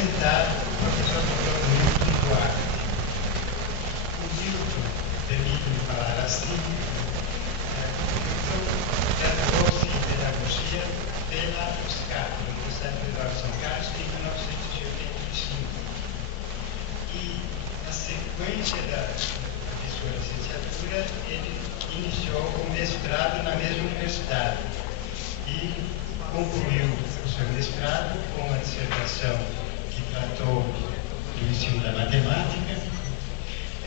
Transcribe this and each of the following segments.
apresentar o professor Dr. Milton Duarte. O Milton, permite-me falar assim, graduou-se em pedagogia pela USCAP, Universidade Federal de São Carlos, em 1985. E, na sequência de sua licenciatura, ele iniciou o mestrado na mesma universidade e concluiu o seu mestrado com uma dissertação que tratou do ensino da matemática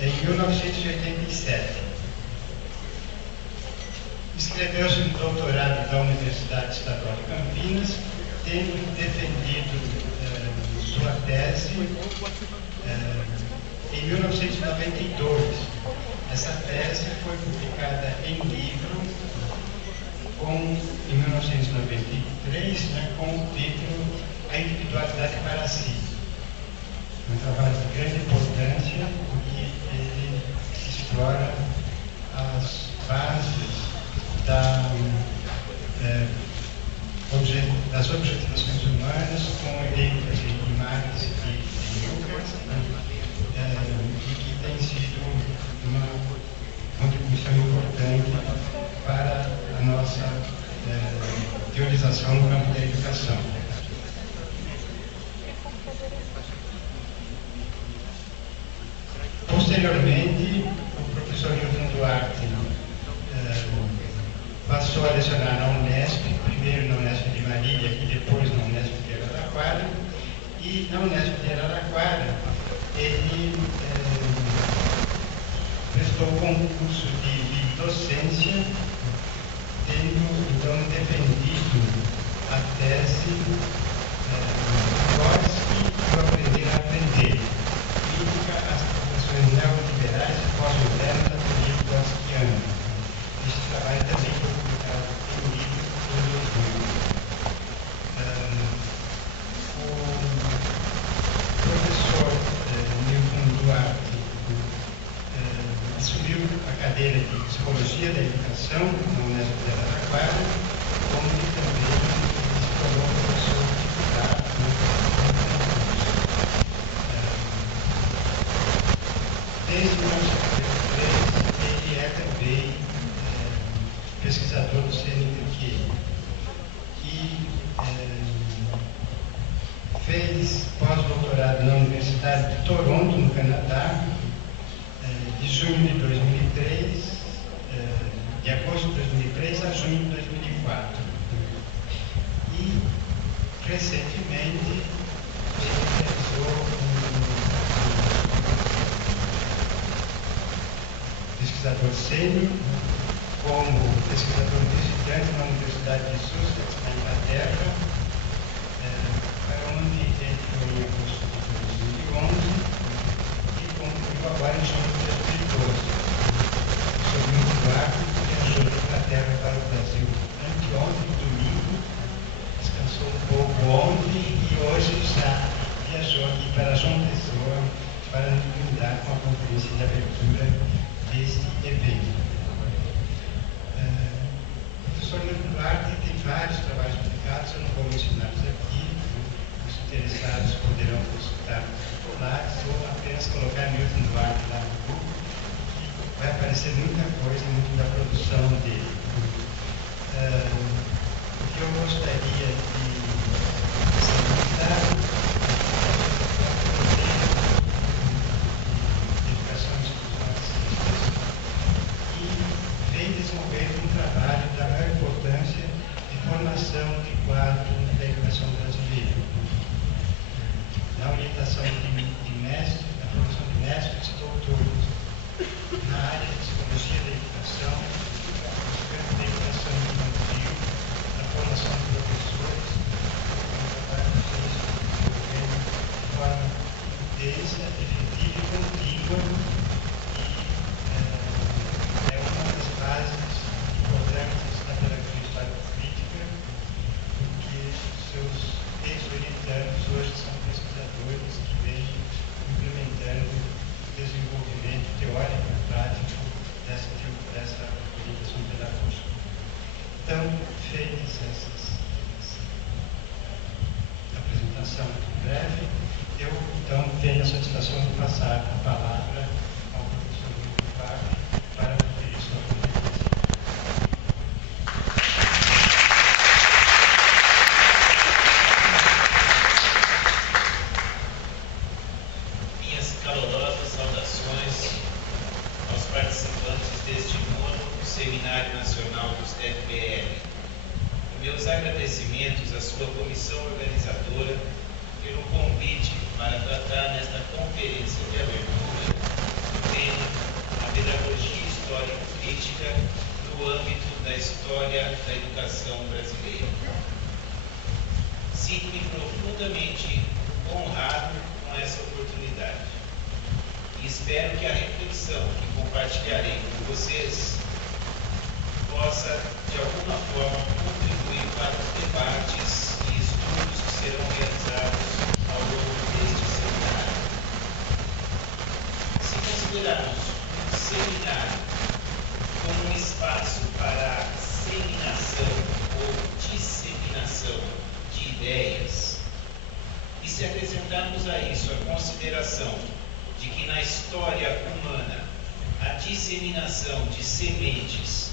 em 1987. Inscreveu-se no doutorado da Universidade Estadual de Campinas, tendo defendido sua tese em 1992. Essa tese foi publicada em livro em 1993, com o título A Individualidade para Si. Um trabalho de grande importância, porque ele explora as bases das objetivações humanas com ênfase em Marx e Lucas, e que tem sido uma contribuição importante para a nossa teorização no campo da educação. Posteriormente, o professor Milton Duarte passou a lecionar na Unesp, primeiro na Unesp de Marília e depois na Unesp de Araraquara. E na Unesp de Araraquara, ele prestou concurso de docência, tendo então defendido a tese Trotsky e o Aprender a Aprender, crítica às proposições neoliberais e pós-modernas da teoria trotskiana. Este trabalho também foi publicado em livro em 2000. O professor Milton Duarte assumiu a cadeira de Psicologia da Educação na Unesp de Araraquara, onde também se tornou professor titular desde 1993, ele é também pesquisador do CNPq e fez pós-doutorado na Universidade de Toronto, no Canadá, de junho de 2003, de agosto de 2003 a junho de 2004. E, recentemente, ele realizou pesquisador sênior, como pesquisador visitante na Universidade de Sussex, na Inglaterra, para onde ele foi em agosto de 2011 e concluiu agora em junho de 2012. Sobre o Duarte, viajou da Inglaterra para o Brasil anteontem, domingo, descansou um pouco ontem e hoje já viajou aqui para João Pessoa para lidar com a conferência de abertura deste evento. O professor Milton Duarte tem vários trabalhos publicados, eu não vou mencioná-los aqui, os interessados poderão consultar lá, ou apenas colocar Milton Duarte lá no Google, que vai aparecer muita coisa, muito da produção dele. O que eu gostaria de salientar desenvolver um trabalho da maior importância de formação de quadro da educação brasileira. Na orientação de mestres, na formação de mestres e doutores, na área de psicologia da educação, no campo da educação infantil, na formação de professores, meus agradecimentos à sua comissão organizadora pelo convite para tratar nesta conferência de abertura do tema A Pedagogia Histórico-Crítica no âmbito da história da educação brasileira. Sinto-me profundamente honrado com essa oportunidade e espero que a reflexão que compartilharei com vocês possa, de alguma forma, contribuir para os debates e estudos que serão realizados ao longo deste seminário. Se considerarmos o seminário como um espaço para a disseminação ou disseminação de ideias, e se acrescentarmos a isso a consideração de que na história humana a disseminação de sementes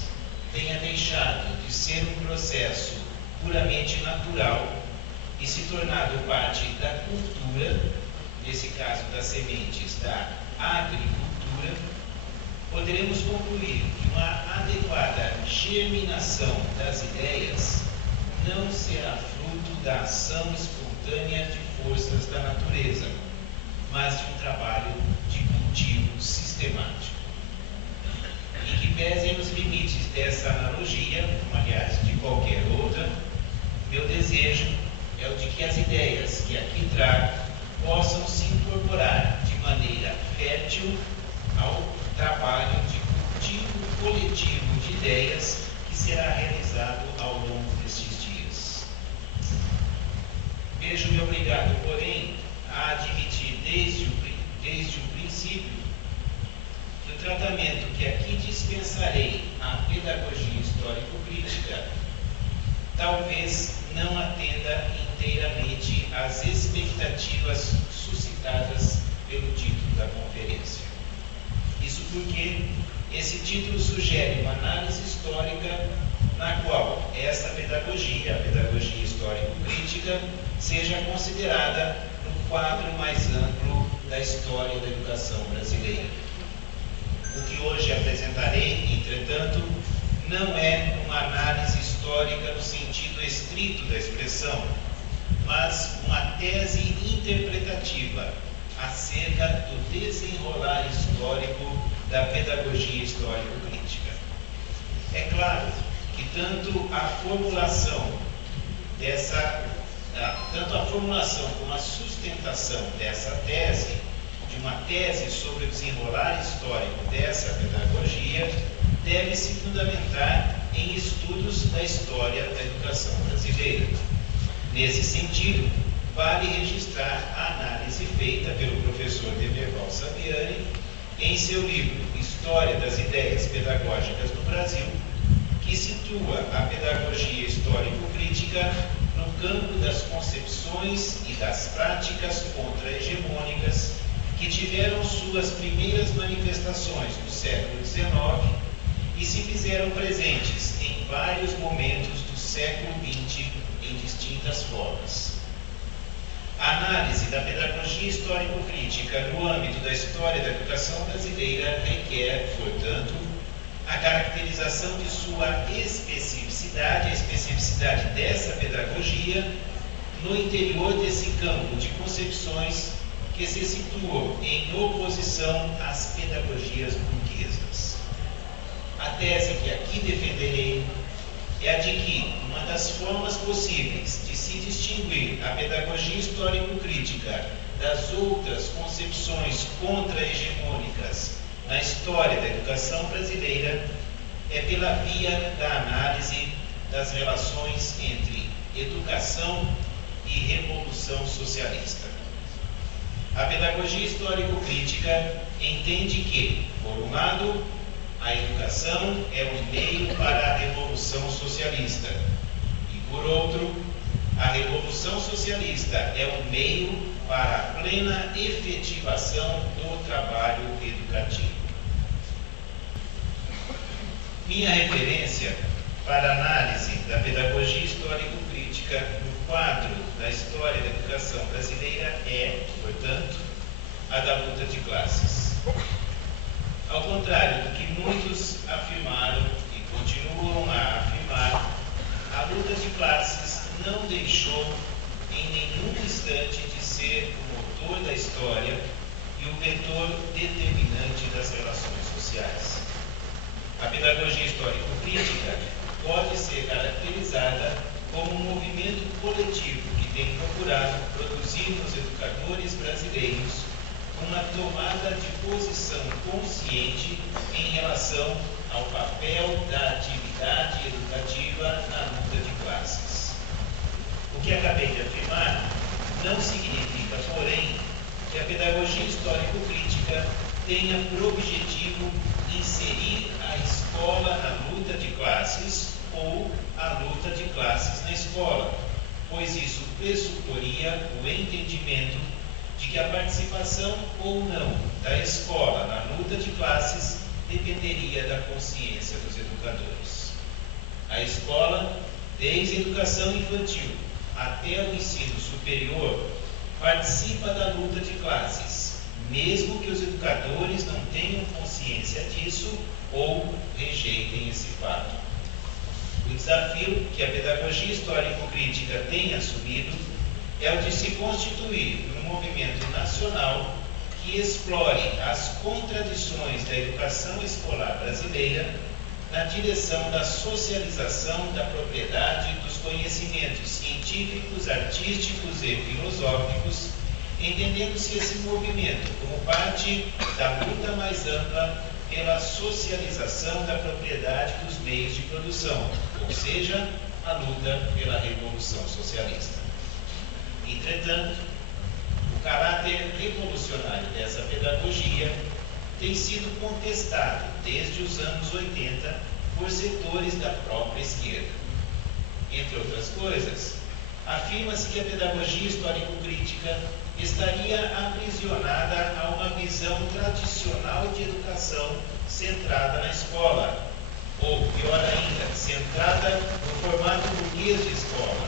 tenha deixado de ser um processo puramente natural e se tornado parte da cultura, nesse caso das sementes da agricultura, poderemos concluir que uma adequada germinação das ideias não será fruto da ação espontânea de forças da natureza, mas de um trabalho de cultivo sistemático. E que pesem os limites dessa analogia, como aliás de qualquer outra, meu desejo é o de que as ideias que aqui trago possam se incorporar de maneira fértil ao trabalho de cultivo coletivo de ideias que será realizado ao longo destes dias. Vejo-me obrigado, porém, a admitir desde o princípio que o tratamento que aqui dispensarei à pedagogia histórico-crítica talvez não atenda inteiramente às expectativas suscitadas pelo título da conferência. Isso porque esse título sugere uma análise histórica na qual esta pedagogia, a pedagogia histórico-crítica, seja considerada no quadro mais amplo da história da educação brasileira. O que hoje apresentarei, entretanto, não é uma análise histórica no sentido estrito da expressão, mas uma tese interpretativa acerca do desenrolar histórico da pedagogia histórico-crítica. É claro que tanto a formulação como a sustentação dessa tese, de uma tese sobre o desenrolar histórico dessa pedagogia, deve se fundamentar em estudos da história da educação brasileira. Nesse sentido, vale registrar a análise feita pelo professor Demerval Saviani em seu livro História das Ideias Pedagógicas no Brasil, que situa a pedagogia histórico-crítica no campo das concepções e das práticas contra-hegemônicas que tiveram suas primeiras manifestações no século XIX e se fizeram presentes em vários momentos do século XX em distintas formas. A análise da pedagogia histórico-crítica no âmbito da história da educação brasileira requer, portanto, a caracterização de sua especificidade, a especificidade dessa pedagogia no interior desse campo de concepções que se situam em oposição às pedagogias burguesas. A tese que aqui defenderei é a de que uma das formas possíveis de se distinguir a pedagogia histórico-crítica das outras concepções contra-hegemônicas na história da educação brasileira é pela via da análise das relações entre educação e revolução socialista. A pedagogia histórico-crítica entende que, por um lado, a educação é um meio para a revolução socialista e, por outro, a revolução socialista é um meio para a plena efetivação do trabalho educativo. Minha referência para a análise da pedagogia histórico-crítica no quadro da história da educação brasileira é, portanto, a da luta de classes. Ao contrário do que muitos afirmaram e continuam a afirmar, a luta de classes pedagogia histórico-crítica pode ser caracterizada como um movimento coletivo que tem procurado produzir nos educadores brasileiros uma tomada de posição consciente em relação ao papel da atividade educativa na luta de classes. O que acabei de afirmar não significa, porém, que a pedagogia histórico-crítica tenha por objetivo inserir a escola na luta de classes ou a luta de classes na escola, pois isso pressuporia o entendimento de que a participação ou não da escola na luta de classes dependeria da consciência dos educadores. A escola, desde a educação infantil até o ensino superior, participa da luta de classes, mesmo que os educadores não tenham consciência disso ou rejeitem esse fato. O desafio que a pedagogia histórico-crítica tem assumido é o de se constituir num movimento nacional que explore as contradições da educação escolar brasileira na direção da socialização da propriedade dos conhecimentos científicos, artísticos e filosóficos, entendendo-se esse movimento como parte da luta mais ampla pela socialização da propriedade dos meios de produção, ou seja, a luta pela revolução socialista. Entretanto, o caráter revolucionário dessa pedagogia tem sido contestado desde os anos 80 por setores da própria esquerda. Entre outras coisas, afirma-se que a pedagogia histórico-crítica estaria aprisionada a uma visão tradicional de educação centrada na escola, ou, pior ainda, centrada no formato burguês de escola,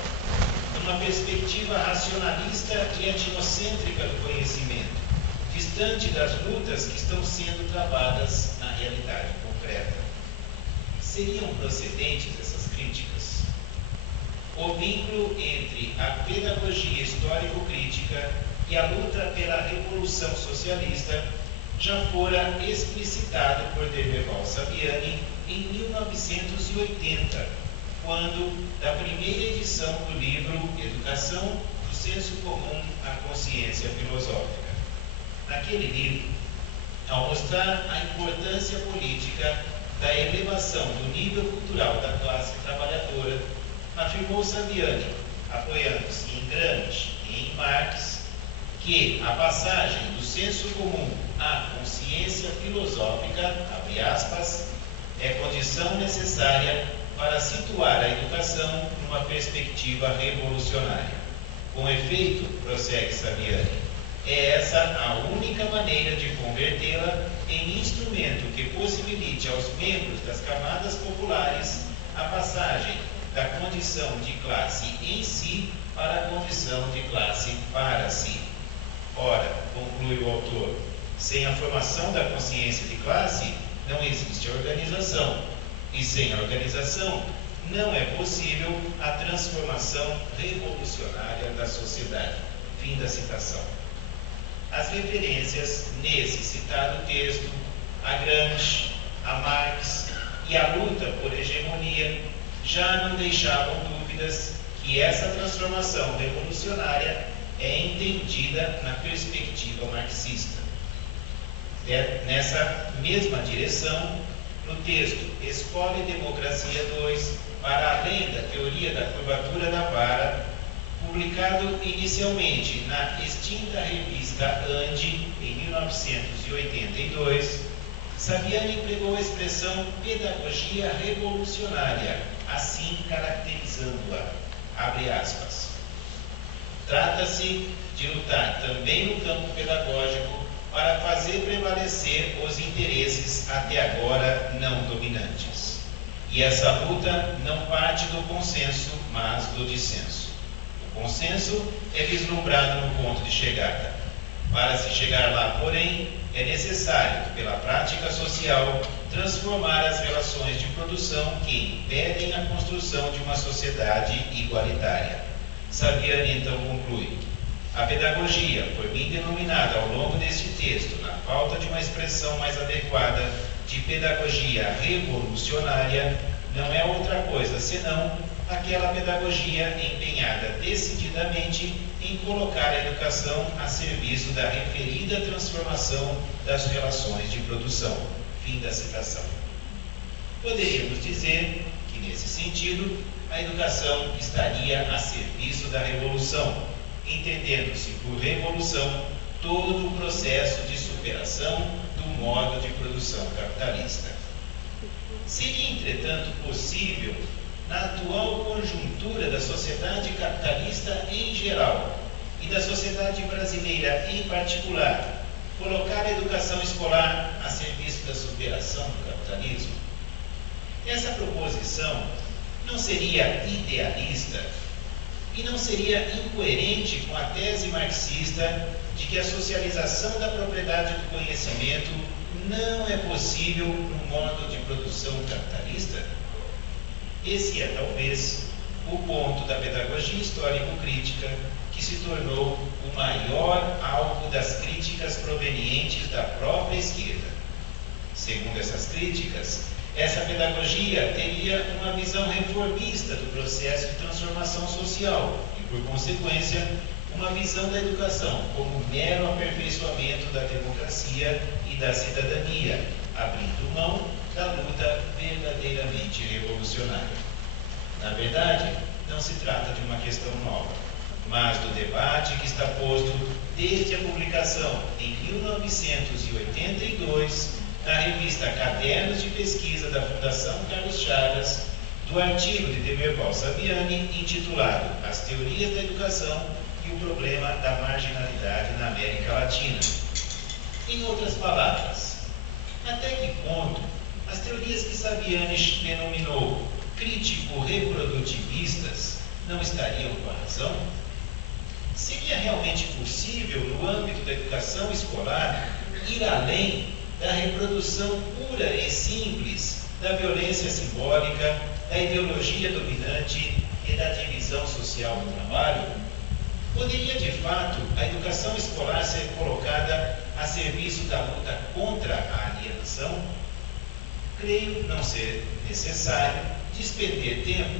numa perspectiva racionalista e etnocêntrica do conhecimento, distante das lutas que estão sendo travadas na realidade concreta. Seriam procedentes essas críticas? O vínculo entre a pedagogia histórico-crítica e a luta pela revolução socialista já fora explicitado por Demerval Saviani em 1980, quando, da primeira edição do livro Educação do Senso Comum à Consciência Filosófica. Naquele livro, ao mostrar a importância política da elevação do nível cultural da classe trabalhadora, afirmou Saviani, apoiando-se em Gramsci e em Marx, que a passagem do senso comum à consciência filosófica, abre aspas, é condição necessária para situar a educação numa perspectiva revolucionária. Com efeito, prossegue Saviani, é essa a única maneira de convertê-la em instrumento que possibilite aos membros das camadas populares a passagem da condição de classe em si para a condição de classe para si. Ora, conclui o autor, sem a formação da consciência de classe, não existe organização, e sem a organização, não é possível a transformação revolucionária da sociedade. Fim da citação. As referências nesse citado texto a Gramsci, a Marx e a luta por hegemonia já não deixavam dúvidas que essa transformação revolucionária é entendida na perspectiva marxista. Nessa mesma direção, no texto Escola e Democracia 2, para além da teoria da curvatura da vara, publicado inicialmente na extinta revista Ande, em 1982, Saviani empregou a expressão pedagogia revolucionária, assim caracterizando-a, abre aspas. Trata-se de lutar também no campo pedagógico para fazer prevalecer os interesses até agora não dominantes. E essa luta não parte do consenso, mas do dissenso. O consenso é vislumbrado no ponto de chegada. Para se chegar lá, porém, é necessário, pela prática social, transformar as relações de produção que impedem a construção de uma sociedade igualitária. Saviani então conclui: a pedagogia, por mim denominada ao longo deste texto, na falta de uma expressão mais adequada, de pedagogia revolucionária não é outra coisa senão aquela pedagogia empenhada decididamente em colocar a educação a serviço da referida transformação das relações de produção. Fim da citação. Poderíamos dizer que, nesse sentido, a educação estaria a serviço da revolução, entendendo-se por revolução todo o processo de superação do modo de produção capitalista. Seria, entretanto, possível, na atual conjuntura da sociedade capitalista em geral e da sociedade brasileira em particular, colocar a educação escolar a serviço da superação do capitalismo? Essa proposição não seria idealista e não seria incoerente com a tese marxista de que a socialização da propriedade do conhecimento não é possível no modo de produção capitalista? Esse é, talvez, o ponto da pedagogia histórico-crítica que se tornou o maior alvo das críticas provenientes da própria esquerda. Segundo essas críticas, essa pedagogia teria uma visão reformista do processo de transformação social e, por consequência, uma visão da educação como mero aperfeiçoamento da democracia e da cidadania, abrindo mão da luta verdadeiramente revolucionária. Na verdade, não se trata de uma questão nova, mas do debate que está posto desde a publicação, em 1982, na revista Cadernos de Pesquisa da Fundação Carlos Chagas, do artigo de Demerval Saviani, intitulado As Teorias da Educação e o Problema da Marginalidade na América Latina. Em outras palavras, até que ponto as teorias que Saviani denominou crítico-reprodutivistas não estariam com a razão? Seria realmente possível, no âmbito da educação escolar, ir além da reprodução pura e simples da violência simbólica, da ideologia dominante e da divisão social do trabalho? Poderia, de fato, a educação escolar ser colocada a serviço da luta contra a alienação? Creio não ser necessário despender tempo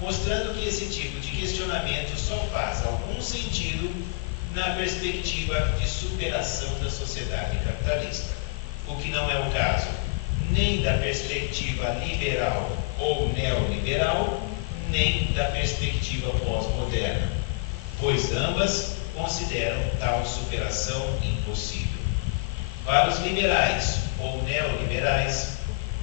mostrando que esse tipo de questionamento só faz algum sentido na perspectiva de superação da sociedade capitalista, o que não é o caso nem da perspectiva liberal ou neoliberal, nem da perspectiva pós-moderna, pois ambas consideram tal superação impossível. Para os liberais ou neoliberais,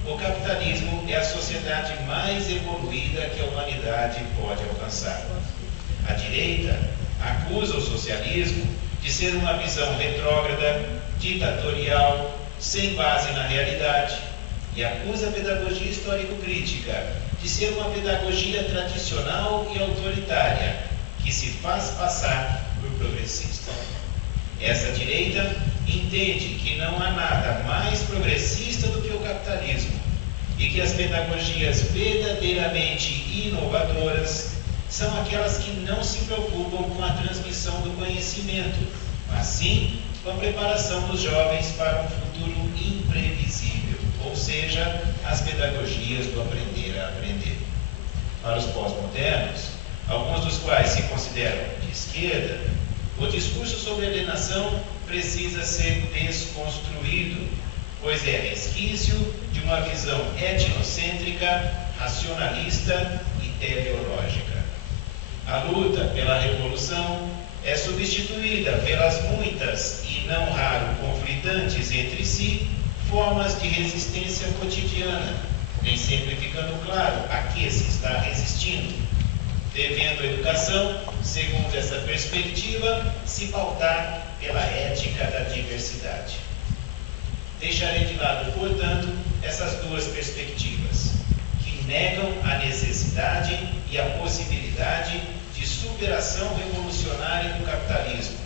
o capitalismo é a sociedade mais evoluída que a humanidade pode alcançar. A direita acusa o socialismo de ser uma visão retrógrada, ditatorial, sem base na realidade, e acusa a pedagogia histórico-crítica de ser uma pedagogia tradicional e autoritária, que se faz passar por progressista. Essa direita entende que não há nada mais progressista do que o capitalismo e que as pedagogias verdadeiramente inovadoras são aquelas que não se preocupam com a transmissão do conhecimento, mas sim com a preparação dos jovens para um futuro imprevisível, ou seja, as pedagogias do aprender a aprender. Para os pós-modernos, alguns dos quais se consideram de esquerda, o discurso sobre alienação precisa ser desconstruído, pois é resquício de uma visão etnocêntrica, racionalista e teleológica. A luta pela revolução é substituída pelas muitas e não raro conflitantes entre si formas de resistência cotidiana, nem sempre ficando claro a que se está resistindo, devendo a educação, segundo essa perspectiva, se pautar pela ética da diversidade. Deixarei de lado, portanto, essas duas perspectivas, que negam a necessidade e a possibilidade de superação revolucionária do capitalismo,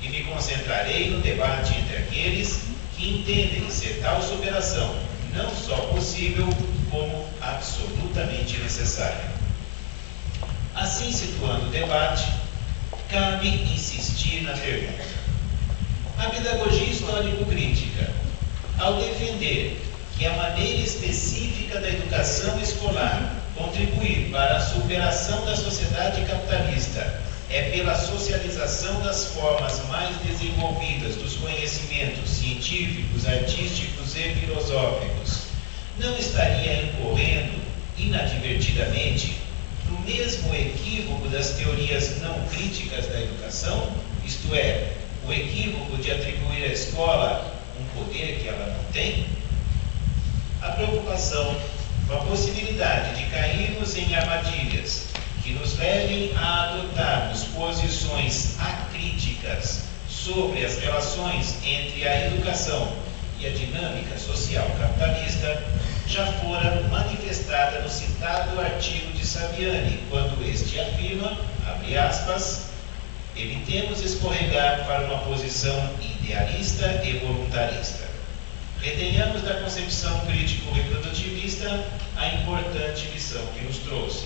e me concentrarei no debate entre aqueles que entendem ser tal superação não só possível, como absolutamente necessária. Assim, situando o debate, cabe insistir na pergunta: a pedagogia histórico-crítica, ao defender que a maneira específica da educação escolar contribuir para a superação da sociedade capitalista é pela socialização das formas mais desenvolvidas dos conhecimentos científicos, artísticos e filosóficos, não estaria incorrendo inadvertidamente no mesmo equívoco das teorias não críticas da educação, isto é, o equívoco de atribuir à escola um poder que ela não tem? A preocupação com a possibilidade de cairmos em armadilhas que nos levem a adotarmos posições acríticas sobre as relações entre a educação e a dinâmica social capitalista já fora manifestada no citado artigo de Saviani, quando este afirma, abre aspas, evitemos escorregar para uma posição idealista e voluntarista. Retenhamos da concepção crítico-reprodutivista a importante lição que nos trouxe.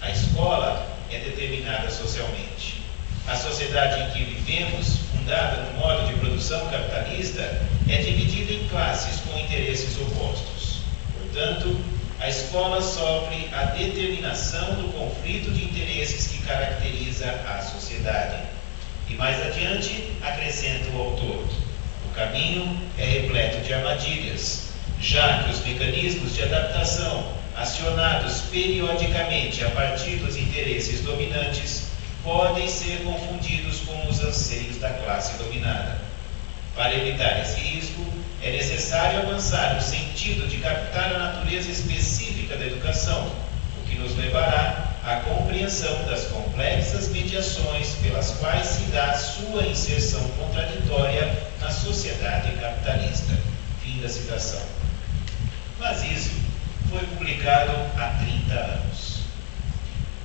A escola é determinada socialmente. A sociedade em que vivemos, fundada no modo de produção capitalista, é dividida em classes com interesses opostos. Portanto, a escola sofre a determinação do conflito de interesses que caracteriza a sociedade. E mais adiante, acrescenta o autor, o caminho é repleto de armadilhas, já que os mecanismos de adaptação, acionados periodicamente a partir dos interesses dominantes, podem ser confundidos com os anseios da classe dominada. Para evitar esse risco, é necessário avançar no sentido de captar a natureza específica da educação, o que nos levará à compreensão das complexas mediações pelas quais se dá sua inserção contraditória na sociedade capitalista. Fim da citação. Mas isso foi publicado há 30 anos.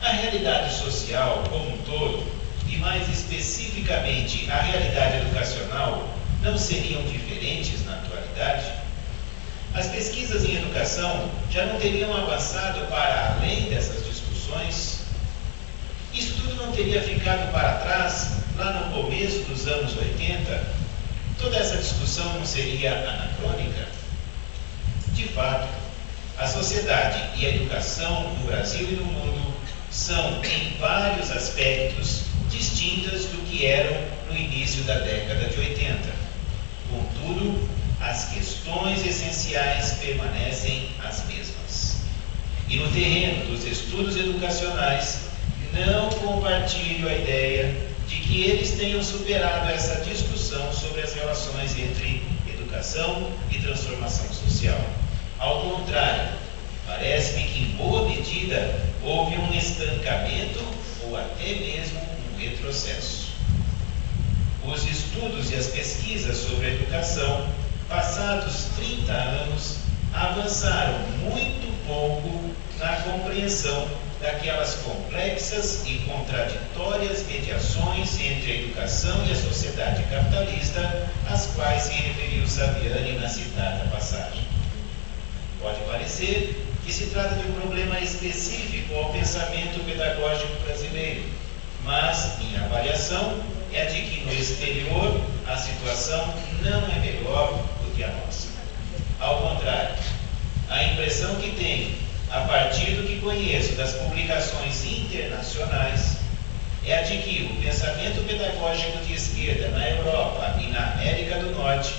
A realidade social como um todo, e mais especificamente a realidade educacional, não seriam diferentes na atualidade? As pesquisas em educação já não teriam avançado para além dessas discussões? Isso tudo não teria ficado para trás lá no começo dos anos 80? Toda essa discussão não seria anacrônica? De fato, a sociedade e a educação no Brasil e no mundo são, em vários aspectos, distintas do que eram no início da década de 80. Contudo, as questões essenciais permanecem as mesmas. E no terreno dos estudos educacionais, não compartilho a ideia de que eles tenham superado essa discussão sobre as relações entre educação e transformação social. Ao contrário, parece-me que em boa medida houve um estancamento ou até mesmo um retrocesso. Os estudos e as pesquisas sobre a educação, passados 30 anos, avançaram muito pouco na compreensão daquelas complexas e contraditórias mediações entre a educação e a sociedade capitalista, às quais se referiu Saviani na citada passagem. Pode parecer que se trata de um problema específico ao pensamento pedagógico brasileiro, mas minha avaliação é de que no exterior a situação não é melhor do que a nossa. Ao contrário, a impressão que tenho, a partir do que conheço das publicações internacionais, é a de que o pensamento pedagógico de esquerda na Europa e na América do Norte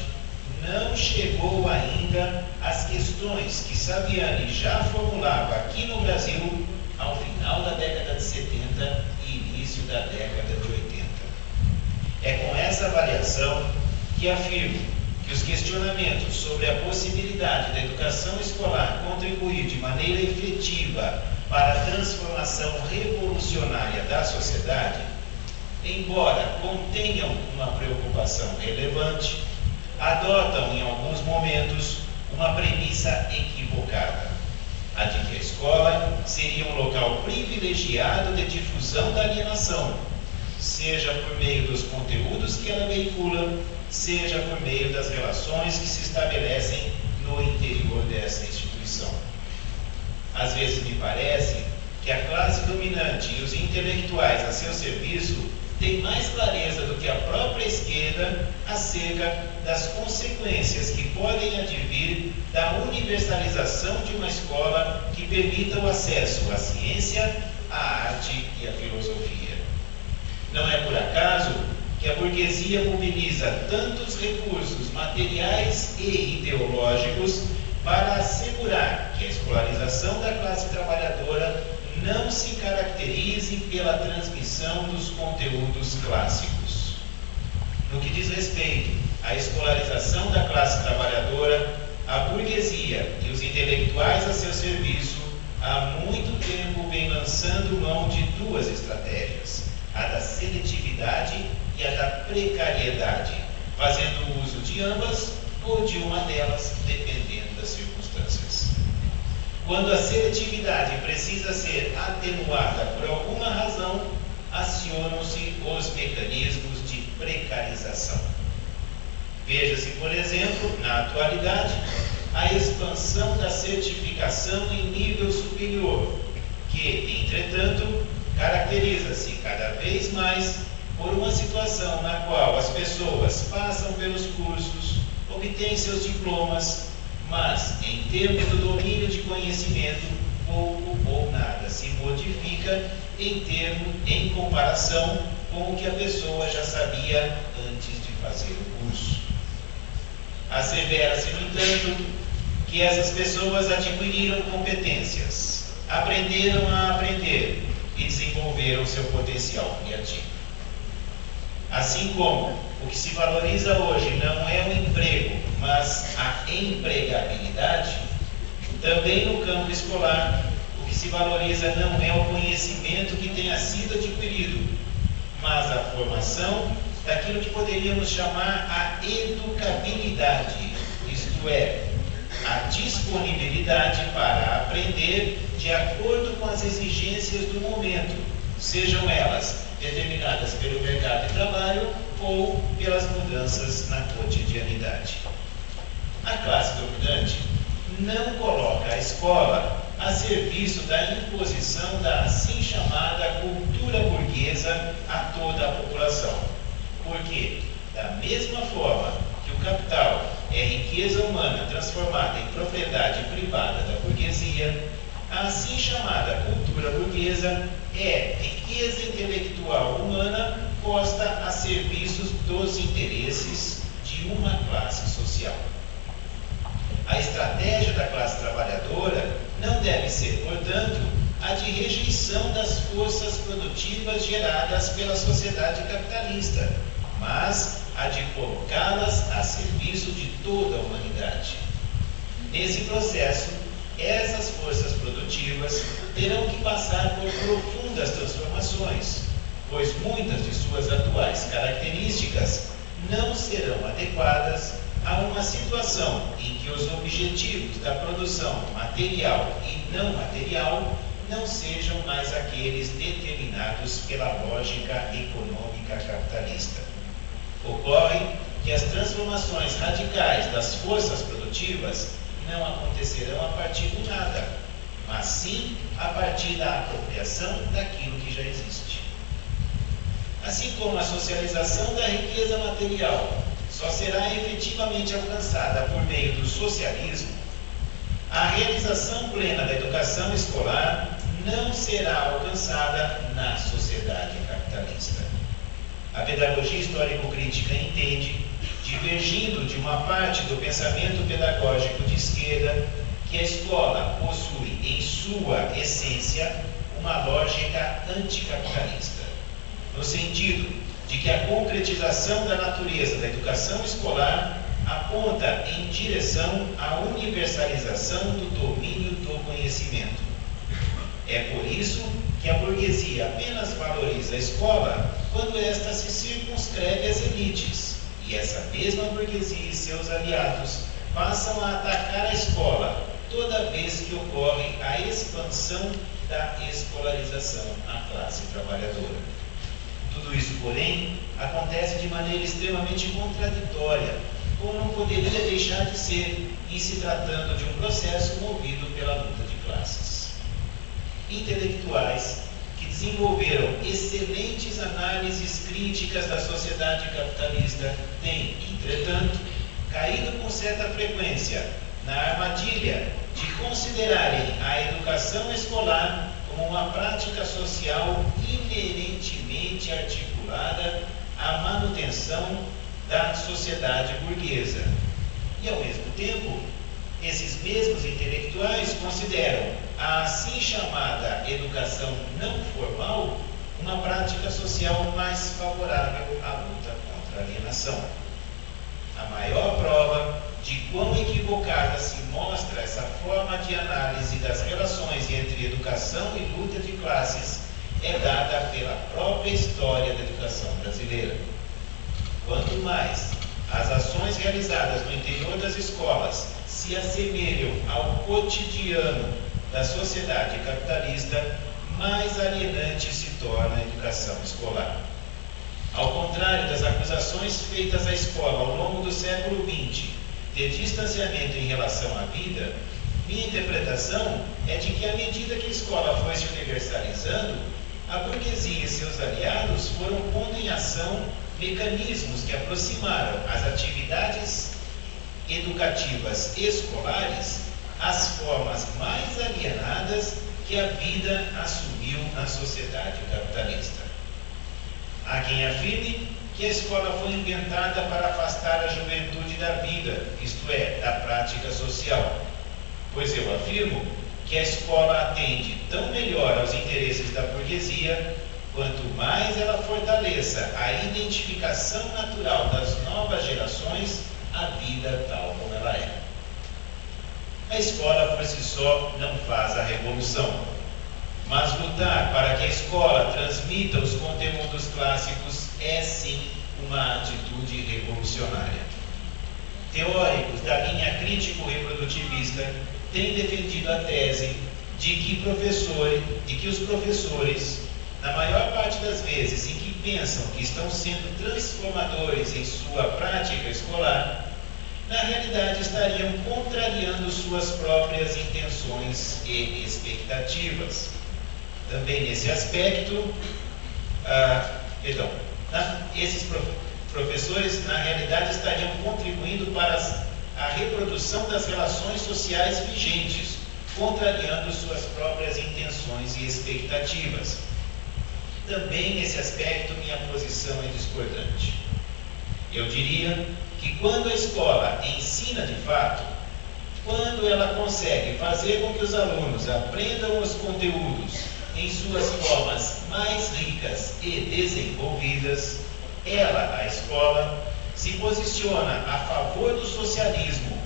não chegou ainda às questões que Saviani já formulava aqui no Brasil ao final da década de 70 e início da década de 80. É com essa avaliação que afirmo que os questionamentos sobre a possibilidade da educação escolar contribuir de maneira efetiva para a transformação revolucionária da sociedade, embora contenham uma preocupação relevante, adotam em alguns momentos uma premissa equivocada, a de que a escola seria um local privilegiado de difusão da alienação, seja por meio dos conteúdos que ela veicula, seja por meio das relações que se estabelecem no interior dessa instituição. Às vezes me parece que a classe dominante e os intelectuais a seu serviço têm mais clareza do que a própria esquerda acerca das consequências que podem advir da universalização de uma escola que permita o acesso à ciência, à arte e à filosofia. Não é por acaso que a burguesia mobiliza tantos recursos materiais e ideológicos para assegurar que a escolarização da classe trabalhadora não se caracterize pela transmissão dos conteúdos clássicos. No que diz respeito à escolarização da classe trabalhadora, a burguesia e os intelectuais a seu serviço há muito tempo vem lançando mão de duas estratégias, a da seletividade e a da precariedade, fazendo uso de ambas ou de uma delas, dependendo das circunstâncias. Quando a seletividade precisa ser atenuada por alguma razão, acionam-se os mecanismos de precarização. Veja-se, por exemplo, na atualidade, a expansão da certificação em nível superior, que, entretanto, caracteriza-se cada vez mais por uma situação na qual as pessoas passam pelos cursos, obtêm seus diplomas, mas, em termos do domínio de conhecimento, pouco ou nada se modifica em comparação com o que a pessoa já sabia antes de fazer o curso. Assevera-se, no entanto, que essas pessoas adquiriram competências, aprenderam a aprender e desenvolveram seu potencial criativo. Assim como o que se valoriza hoje não é o emprego, mas a empregabilidade, também no campo escolar, o que se valoriza não é o conhecimento que tenha sido adquirido, mas a formação daquilo que poderíamos chamar a educabilidade, isto é, a disponibilidade para aprender de acordo com as exigências do momento, sejam elas determinadas pelo mercado de trabalho ou pelas mudanças na cotidianidade. A classe dominante não coloca a escola a serviço da imposição da assim chamada cultura burguesa a toda a população, porque, da mesma forma que o capital é riqueza humana transformada em propriedade privada da burguesia, a assim chamada cultura burguesa é riqueza intelectual humana posta a serviço dos interesses de uma classe social. A estratégia da classe trabalhadora não deve ser, portanto, a de rejeição das forças produtivas geradas pela sociedade capitalista, mas a de colocá-las a serviço de toda a humanidade. Nesse processo, essas forças produtivas terão que passar por profundas transformações, pois muitas de suas atuais características não serão adequadas a uma situação em que os objetivos da produção material e não material não sejam mais aqueles determinados pela lógica econômica capitalista. Ocorre que as transformações radicais das forças produtivas não acontecerão a partir do nada, mas sim a partir da apropriação daquilo que já existe. Assim como a socialização da riqueza material só será efetivamente alcançada por meio do socialismo, a realização plena da educação escolar não será alcançada na sociedade capitalista. A pedagogia histórico-crítica entende, divergindo de uma parte do pensamento pedagógico de esquerda, que a escola possui em sua essência uma lógica anticapitalista, no sentido de que a concretização da natureza da educação escolar aponta em direção à universalização do domínio do conhecimento. É por isso que a burguesia apenas valoriza a escola quando esta se circunscreve às elites, e essa mesma burguesia e seus aliados passam a atacar a escola toda vez que ocorre a expansão da escolarização à classe trabalhadora. Tudo isso, porém, acontece de maneira extremamente contraditória, como não poderia deixar de ser, em se tratando de um processo movido pela luta de classes. Intelectuais que desenvolveram excelentes análises críticas da sociedade capitalista têm, entretanto, caído com certa frequência na armadilha de considerarem a educação escolar como uma prática social inerentemente articulada à manutenção da sociedade burguesa. E, ao mesmo tempo, esses mesmos intelectuais consideram a assim chamada educação não formal uma prática social mais favorável à luta contra a alienação. A maior prova de quão equivocada se mostra essa forma de análise das relações entre educação e luta de classes é dada pela própria história da educação brasileira. Quanto mais as ações realizadas no interior das escolas se assemelham ao cotidiano da sociedade capitalista, mais alienante se torna a educação escolar. Ao contrário das acusações feitas à escola ao longo do século XX de distanciamento em relação à vida, minha interpretação é de que, à medida que a escola foi se universalizando, a burguesia e seus aliados foram pondo em ação mecanismos que aproximaram as atividades educativas escolares às formas mais alienadas que a vida assumiu na sociedade capitalista. Há quem afirme que a escola foi inventada para afastar a juventude da vida, isto é, da prática social, pois eu afirmo que a escola atende tão melhor aos interesses da burguesia, quanto mais ela fortaleça a identificação natural das novas gerações à vida tal como ela é. A escola por si só não faz a revolução, mas lutar para que a escola transmita os conteúdos clássicos é sim uma atitude revolucionária. Teóricos da linha crítico-reprodutivista têm defendido a tese de que os professores, na maior parte das vezes em que pensam que estão sendo transformadores em sua prática escolar, na realidade estariam contrariando suas próprias intenções e expectativas. Também nesse aspecto, esses professores na realidade estariam contribuindo para a reprodução das relações sociais vigentes, contrariando suas próprias intenções e expectativas. Também nesse aspecto minha posição é discordante. Eu diria que quando a escola ensina de fato, quando ela consegue fazer com que os alunos aprendam os conteúdos em suas formas mais ricas e desenvolvidas, ela, a escola, se posiciona a favor do socialismo,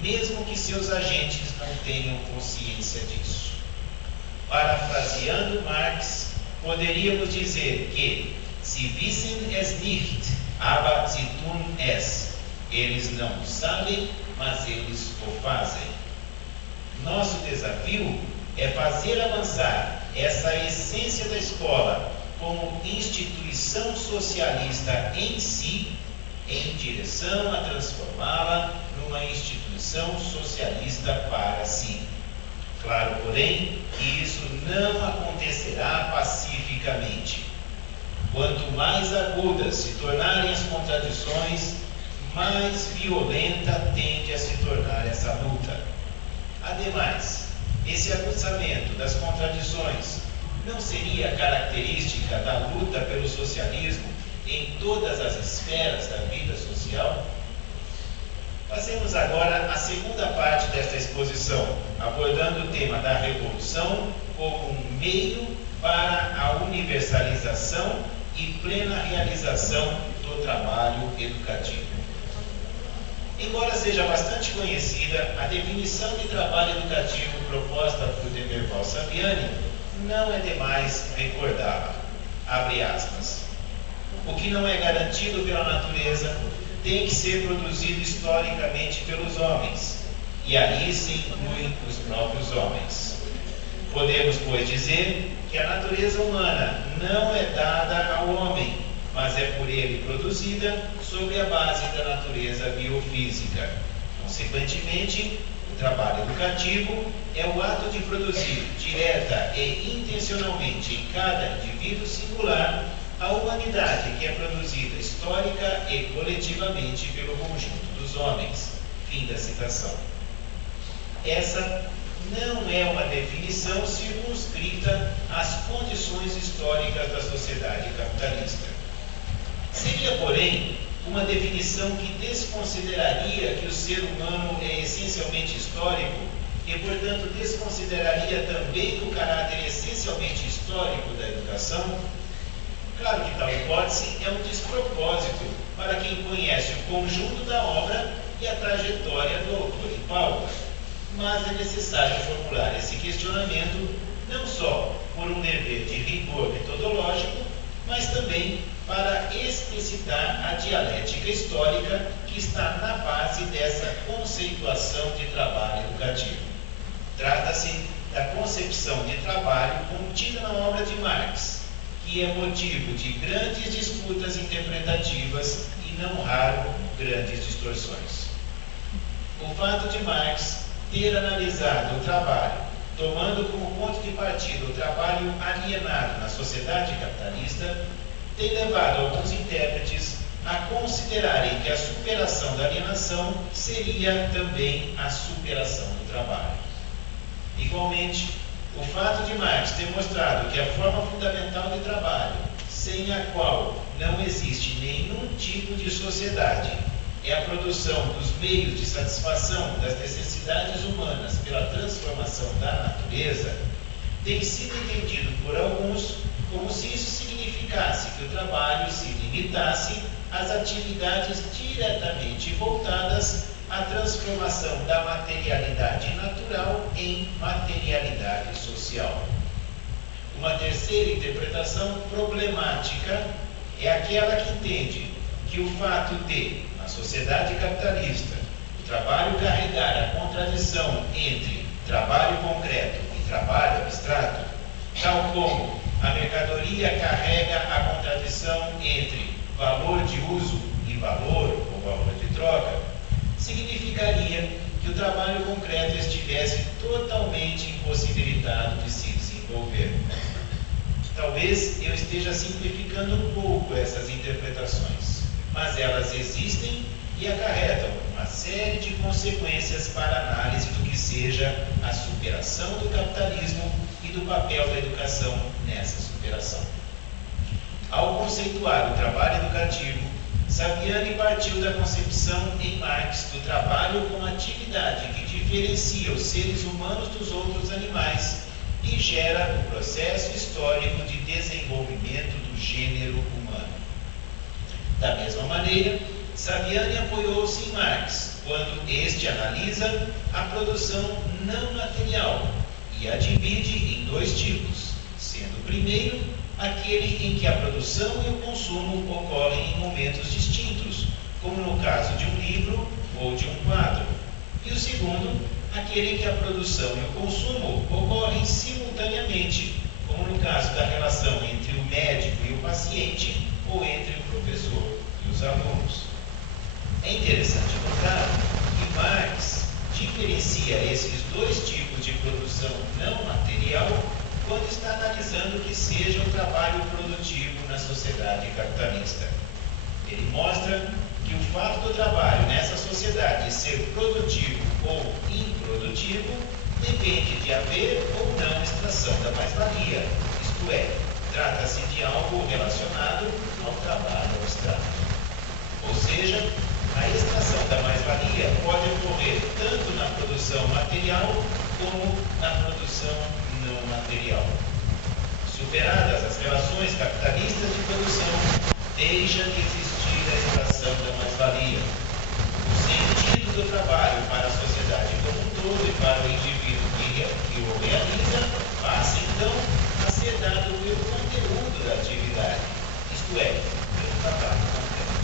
mesmo que seus agentes não tenham consciência disso. Parafraseando Marx, poderíamos dizer que "Sie wissen es nicht, aber sie tun es". Eles não sabem, mas eles o fazem. Nosso desafio é fazer avançar essa essência da escola como instituição socialista em si, em direção a transformá-la numa instituição socialista para si. Claro, porém, que isso não acontecerá pacificamente. Quanto mais agudas se tornarem as contradições, mais violenta tende a se tornar essa luta. Ademais, esse agudizamento das contradições não seria característica da luta pelo socialismo em todas as esferas da vida social? Passemos agora à segunda parte desta exposição, abordando o tema da revolução como um meio para a universalização e plena realização do trabalho educativo. Embora seja bastante conhecida, a definição de trabalho educativo proposta por Demerval Saviani não é demais recordá-la. Abre aspas. O que não é garantido pela natureza tem que ser produzido historicamente pelos homens, e aí se incluem os próprios homens. Podemos, pois, dizer que a natureza humana não é dada ao homem, mas é por ele produzida sobre a base da natureza biofísica. Consequentemente, o trabalho educativo é o ato de produzir, direta e intencionalmente em cada indivíduo singular, a humanidade que é produzida histórica e coletivamente pelo conjunto dos homens. Fim da citação. essa não é uma definição circunscrita às condições históricas da sociedade capitalista. Seria, porém, uma definição que desconsideraria que o ser humano é essencialmente histórico e, portanto, desconsideraria também o caráter essencialmente histórico da educação? Claro que tal hipótese é um despropósito para quem conhece o conjunto da obra e a trajetória do autor em pauta, mas é necessário formular esse questionamento não só por um dever de rigor metodológico, mas também para explicitar a dialética histórica que está na base dessa conceituação de trabalho educativo. Trata-se da concepção de trabalho contida na obra de Marx, que é motivo de grandes disputas interpretativas e, não raro, grandes distorções. O fato de Marx ter analisado o trabalho, tomando como ponto de partida o trabalho alienado na sociedade capitalista, tem levado alguns intérpretes a considerarem que a superação da alienação seria também a superação do trabalho. Igualmente, o fato de Marx ter mostrado que a forma fundamental de trabalho, sem a qual não existe nenhum tipo de sociedade, é a produção dos meios de satisfação das necessidades humanas pela transformação da natureza, tem sido entendido por alguns como se isso significasse que o trabalho se limitasse às atividades diretamente voltadas à transformação da materialidade natural em materialidade social. Uma terceira interpretação problemática é aquela que entende que o fato de, na sociedade capitalista, o trabalho carregar a contradição entre trabalho concreto e trabalho abstrato, tal como a mercadoria carrega a contradição entre valor de uso e valor ou valor de troca, significaria que o trabalho concreto estivesse totalmente impossibilitado de se desenvolver. Talvez eu esteja simplificando um pouco essas interpretações, mas elas existem e acarretam uma série de consequências para a análise do que seja a superação do capitalismo e do papel da educação nessa superação. Ao conceituar o trabalho educativo, Saviani partiu da concepção em Marx do trabalho como atividade que diferencia os seres humanos dos outros animais e gera o processo histórico de desenvolvimento do gênero humano. Da mesma maneira, Saviani apoiou-se em Marx quando este analisa a produção não material e a divide em dois tipos, sendo o primeiro aquele em que a produção e o consumo ocorrem em momentos distintos, como no caso de um livro ou de um quadro, e o segundo, aquele em que a produção e o consumo ocorrem simultaneamente, como no caso da relação entre o médico e o paciente ou entre o professor e os alunos. É interessante notar que Marx diferencia esses dois tipos de produção não material quando está analisando o que seja o trabalho produtivo na sociedade capitalista. Ele mostra que o fato do trabalho nessa sociedade ser produtivo ou improdutivo depende de haver ou não extração da mais-valia, isto é, trata-se de algo relacionado ao trabalho abstrato. Ou seja, a extração da mais-valia pode ocorrer tanto na produção material como na produção não material. Superadas as relações capitalistas de produção, deixa de existir a extração da mais-valia. O sentido do trabalho para a sociedade como um todo e para o indivíduo que o realiza passa então a ser dado pelo conteúdo da atividade, isto é, pelo trabalho concreto.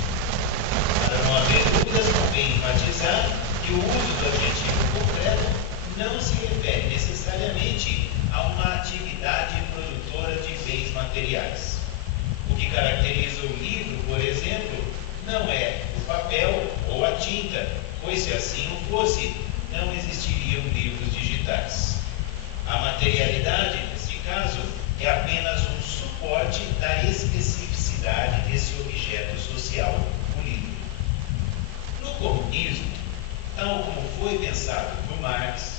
Para não haver dúvidas, convém enfatizar que o uso do adjetivo concreto não se refere necessariamente a uma atividade produtora de bens materiais. O que caracteriza o livro, por exemplo, não é o papel ou a tinta, pois se assim o fosse, não existiriam livros digitais. A materialidade, nesse caso, é apenas um suporte da especificidade desse objeto social, o livro. No comunismo, tal como foi pensado por Marx,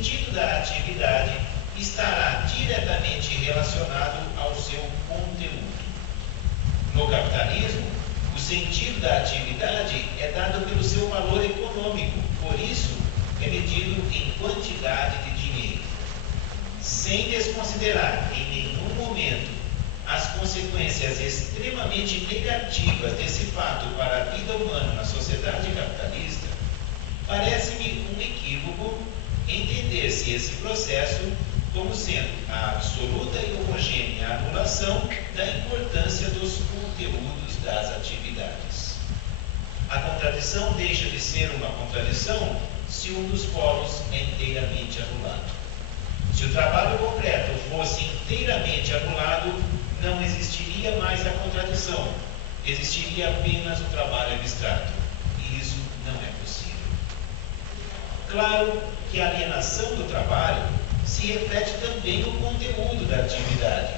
sentido da atividade estará diretamente relacionado ao seu conteúdo. No capitalismo, o sentido da atividade é dado pelo seu valor econômico, por isso é medido em quantidade de dinheiro. Sem desconsiderar em nenhum momento as consequências extremamente negativas desse fato para a vida humana na sociedade capitalista, parece-me um equívoco entender-se esse processo como sendo a absoluta e homogênea anulação da importância dos conteúdos das atividades. A contradição deixa de ser uma contradição se um dos polos é inteiramente anulado. Se o trabalho concreto fosse inteiramente anulado, não existiria mais a contradição, existiria apenas o trabalho abstrato. E isso não é possível. Claro que a alienação do trabalho se reflete também no conteúdo da atividade.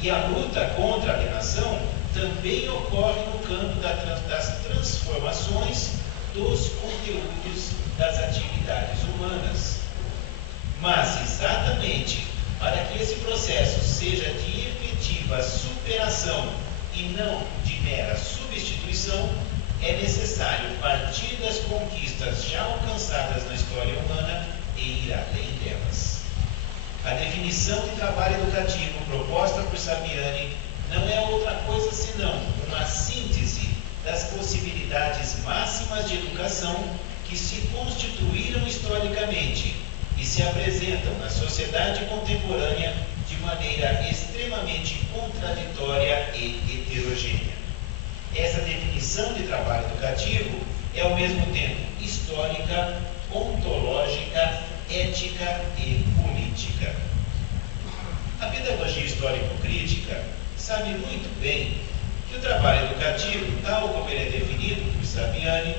E a luta contra a alienação também ocorre no campo das transformações dos conteúdos das atividades humanas. Mas, exatamente para que esse processo seja de efetiva superação e não de mera substituição, é necessário partir das conquistas já alcançadas na história humana e ir além delas. A definição de trabalho educativo proposta por Saviani não é outra coisa senão uma síntese das possibilidades máximas de educação que se constituíram historicamente e se apresentam na sociedade contemporânea de maneira extremamente contraditória e heterogênea. Essa definição de trabalho educativo é ao mesmo tempo histórica, ontológica, ética e política. A pedagogia histórico-crítica sabe muito bem que o trabalho educativo, tal como ele é definido por Saviani,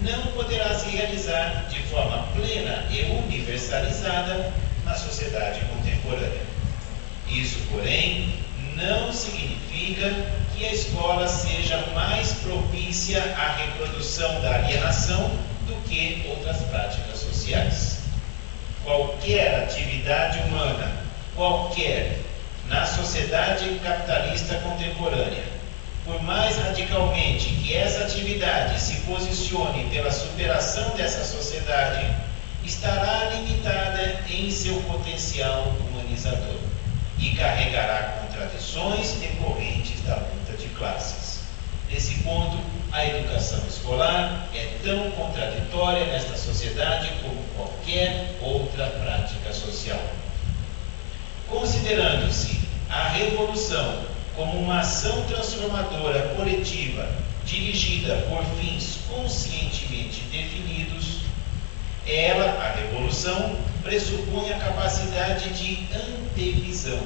não poderá se realizar de forma plena e universalizada na sociedade contemporânea. Isso, porém, não significa que a escola seja mais propícia à reprodução da alienação do que outras práticas sociais. Qualquer atividade humana, na sociedade capitalista contemporânea, por mais radicalmente que essa atividade se posicione pela superação dessa sociedade, estará limitada em seu potencial humanizador e carregará contradições decorrentes da luta de classes. Nesse ponto, a educação escolar é tão contraditória nesta sociedade como qualquer outra prática social. Considerando-se a revolução como uma ação transformadora coletiva dirigida por fins conscientemente definidos, ela, a revolução, pressupõe a capacidade de antevisão,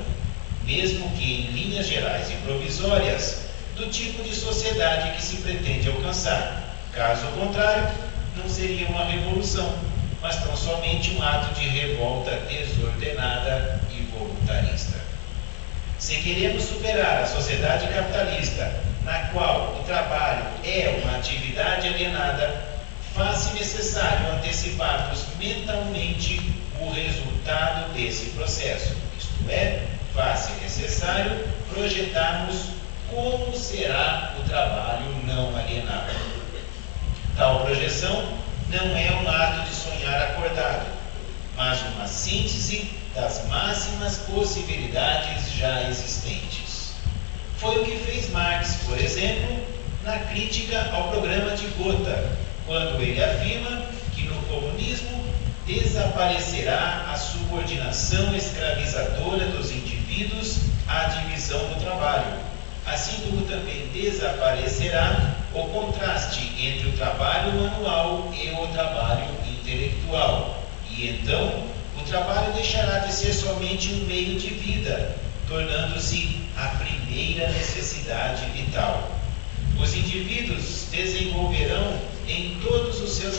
mesmo que em linhas gerais e provisórias, do tipo de sociedade que se pretende alcançar. Caso contrário, não seria uma revolução, mas tão somente um ato de revolta desordenada e voluntarista. Se queremos superar a sociedade capitalista, na qual o trabalho é uma atividade alienada, faz-se necessário anteciparmos mentalmente o resultado desse processo, isto é, faz-se necessário projetarmos como será o trabalho não alienado. Tal projeção não é um ato de sonhar acordado, mas uma síntese das máximas possibilidades já existentes. Foi o que fez Marx, por exemplo, na crítica ao programa de Gotha, quando ele afirma que no comunismo desaparecerá a subordinação escravizadora dos indivíduos à divisão do trabalho, assim como também desaparecerá o contraste entre o trabalho manual e o trabalho intelectual. E então, o trabalho deixará de ser somente um meio de vida, tornando-se a primeira necessidade vital. Os indivíduos desenvolverão em todos os seus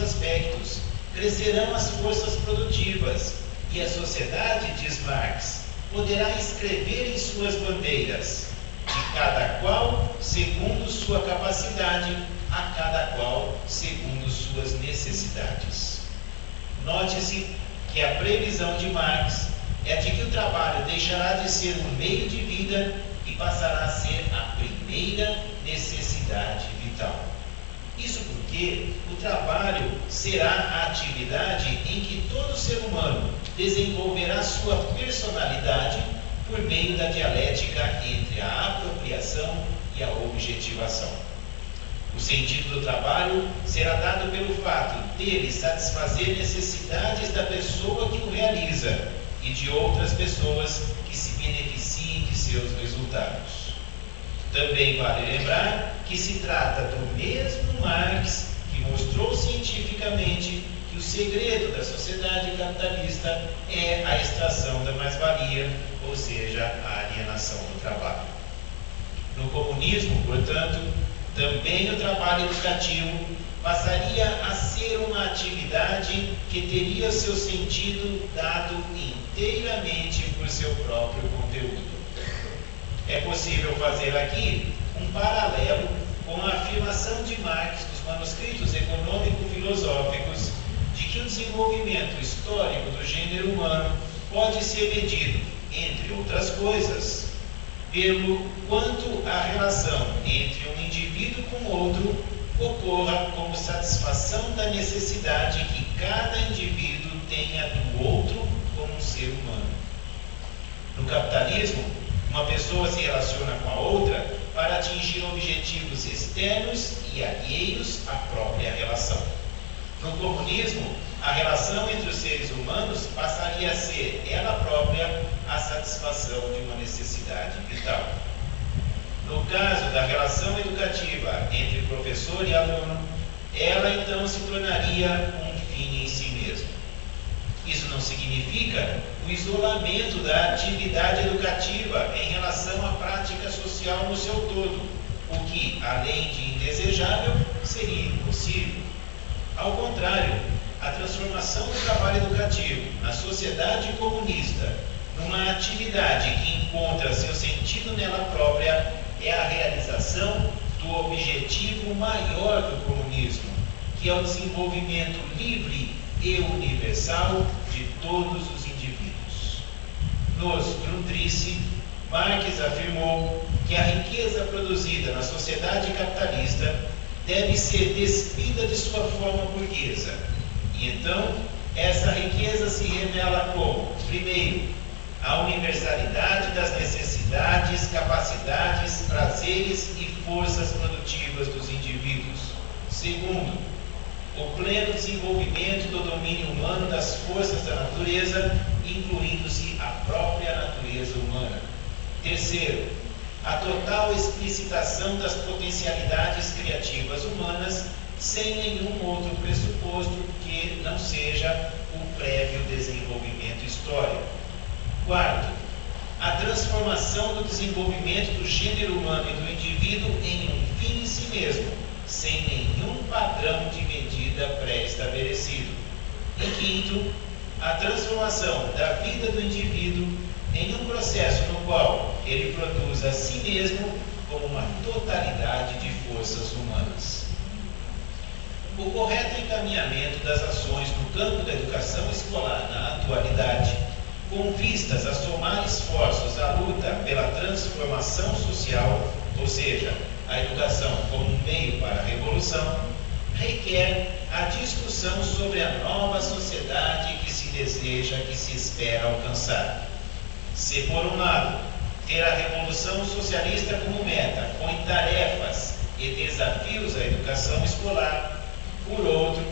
aspectos, crescerão as forças produtivas, e a sociedade, diz Marx, poderá escrever em suas bandeiras, de cada qual segundo sua capacidade, a cada qual segundo sua suas necessidades. Note-se que a previsão de Marx é de que o trabalho deixará de ser um meio de vida e passará a ser a primeira necessidade vital. Isso porque o trabalho será a atividade em que todo ser humano desenvolverá sua personalidade por meio da dialética entre a apropriação e a objetivação. O sentido do trabalho será dado pelo fato dele satisfazer necessidades da pessoa que o realiza e de outras pessoas que se beneficiem de seus resultados. Também vale lembrar que se trata do mesmo Marx que mostrou cientificamente que o segredo da sociedade capitalista é a extração da mais-valia, ou seja, a alienação do trabalho. No comunismo, portanto, também o trabalho educativo passaria a ser uma atividade que teria seu sentido dado inteiramente por seu próprio conteúdo. É possível fazer aqui um paralelo com a afirmação de Marx nos manuscritos econômico-filosóficos de que o desenvolvimento histórico do gênero humano pode ser medido, entre outras coisas, pelo quanto a relação entre um indivíduo com outro ocorra como satisfação da necessidade que cada indivíduo tenha do outro como um ser humano. No capitalismo, uma pessoa se relaciona com a outra para atingir objetivos externos e alheios à própria relação. No comunismo, a relação entre os seres humanos passaria a ser ela própria a satisfação de uma necessidade vital. No caso da relação educativa entre professor e aluno, ela então se tornaria um fim em si mesmo. Isso não significa o isolamento da atividade educativa em relação à prática social no seu todo, o que, além de indesejável, seria impossível. Ao contrário, a transformação do trabalho educativo na sociedade comunista numa atividade que encontra seu sentido nela própria é a realização do objetivo maior do comunismo, que é o desenvolvimento livre e universal de todos os indivíduos. Nos Grundrisse, Marx afirmou que a riqueza produzida na sociedade capitalista deve ser despida de sua forma burguesa. E então, essa riqueza se revela como, primeiro, a universalidade das necessidades, capacidades, prazeres e forças produtivas dos indivíduos. Segundo, o pleno desenvolvimento do domínio humano das forças da natureza, incluindo-se a própria natureza humana. Terceiro, a total explicitação das potencialidades criativas humanas, sem nenhum outro pressuposto que não seja o prévio desenvolvimento histórico. Quarto, a transformação do desenvolvimento do gênero humano e do indivíduo em um fim em si mesmo, sem nenhum padrão de medida pré-estabelecido. E quinto, a transformação da vida do indivíduo em um processo no qual ele produz a si mesmo como uma totalidade de forças humanas. O correto encaminhamento das ações no campo da educação escolar na atualidade, com vistas a somar esforços à luta pela transformação social, ou seja, a educação como um meio para a revolução, requer a discussão sobre a nova sociedade que se deseja, que se espera alcançar. Se, por um lado, ter a revolução socialista como meta, põe tarefas e desafios à educação escolar, por outro,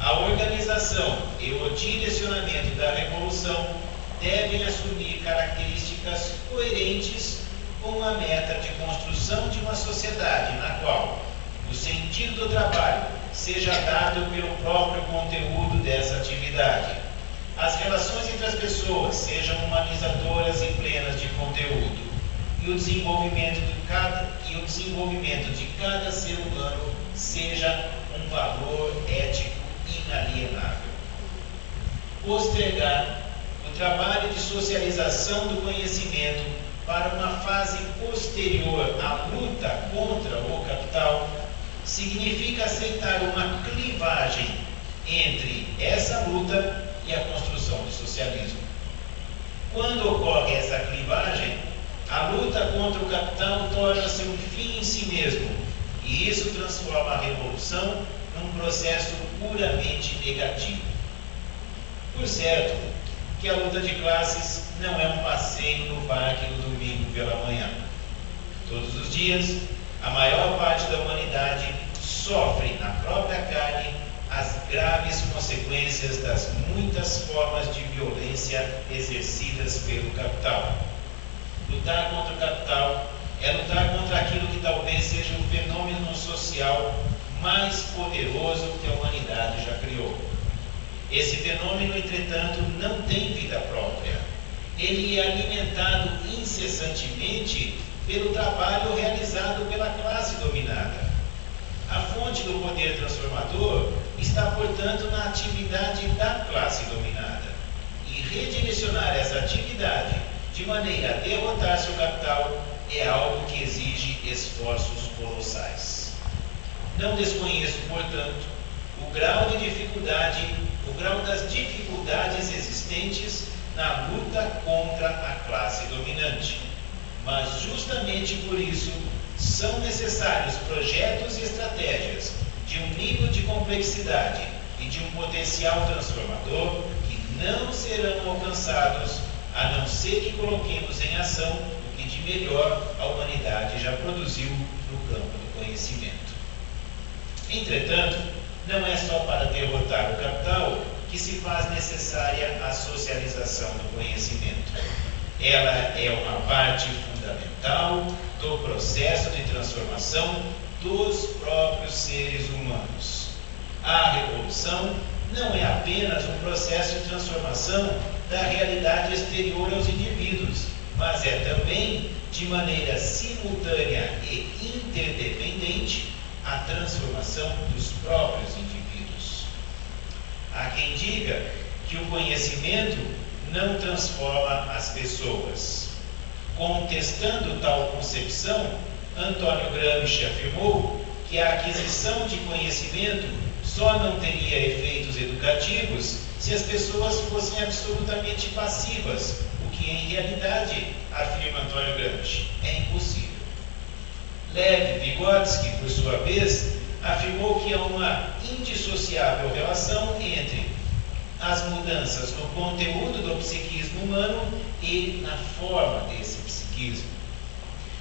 a organização e o direcionamento da revolução devem assumir características coerentes com a meta de construção de uma sociedade na qual o sentido do trabalho seja dado pelo próprio conteúdo dessa atividade. As relações entre as pessoas sejam humanizadoras e plenas de conteúdo, e o desenvolvimento de cada ser humano seja um valor ético inalienável. Postergar o trabalho de socialização do conhecimento para uma fase posterior à luta contra o capital significa aceitar uma clivagem entre essa luta e a construção do socialismo. Quando ocorre essa clivagem, a luta contra o capital torna-se um fim em si mesmo, e isso transforma a revolução num processo puramente negativo. Por certo, que a luta de classes não é um passeio no parque no domingo pela manhã. Todos os dias, a maior parte da humanidade sofre na própria carne as graves consequências das muitas formas de violência exercidas pelo capital. Lutar contra o capital é lutar contra aquilo que talvez seja o fenômeno social mais poderoso que a humanidade já criou. Esse fenômeno, entretanto, não tem vida própria. Ele é alimentado incessantemente pelo trabalho realizado pela classe dominada. A fonte do poder transformador está, portanto, na atividade da classe dominada. E redirecionar essa atividade de maneira a derrotar seu capital é algo que exige esforços colossais. Não desconheço, portanto, o grau das dificuldades existentes na luta contra a classe dominante. Mas justamente por isso são necessários projetos e estratégias de um nível de complexidade e de um potencial transformador que não serão alcançados a não ser que coloquemos em ação o que de melhor a humanidade já produziu no campo do conhecimento. Entretanto, não é só para derrotar o capital que se faz necessária a socialização do conhecimento. Ela é uma parte fundamental do processo de transformação dos próprios seres humanos. A revolução não é apenas um processo de transformação da realidade exterior aos indivíduos, mas é também, de maneira simultânea e interdependente, a transformação dos próprios indivíduos. Há quem diga que o conhecimento não transforma as pessoas. Contestando tal concepção, Antônio Gramsci afirmou que a aquisição de conhecimento só não teria efeitos educativos se as pessoas fossem absolutamente passivas, o que em realidade, afirma Antônio Gramsci, é impossível. Lev Vygotsky, por sua vez, afirmou que há uma indissociável relação entre as mudanças no conteúdo do psiquismo humano e na forma desse psiquismo.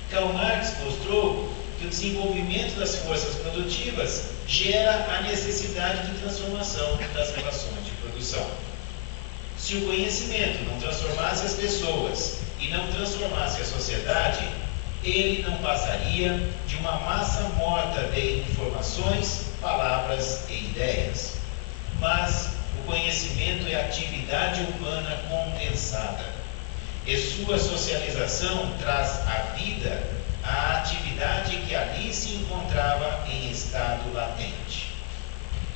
Karl Marx mostrou que o desenvolvimento das forças produtivas gera a necessidade de transformação das relações de produção. Se o conhecimento não transformasse as pessoas e não transformasse a sociedade, ele não passaria de uma massa morta de informações, palavras e ideias. Mas o conhecimento é atividade humana condensada, e sua socialização traz à vida a atividade que ali se encontrava em estado latente.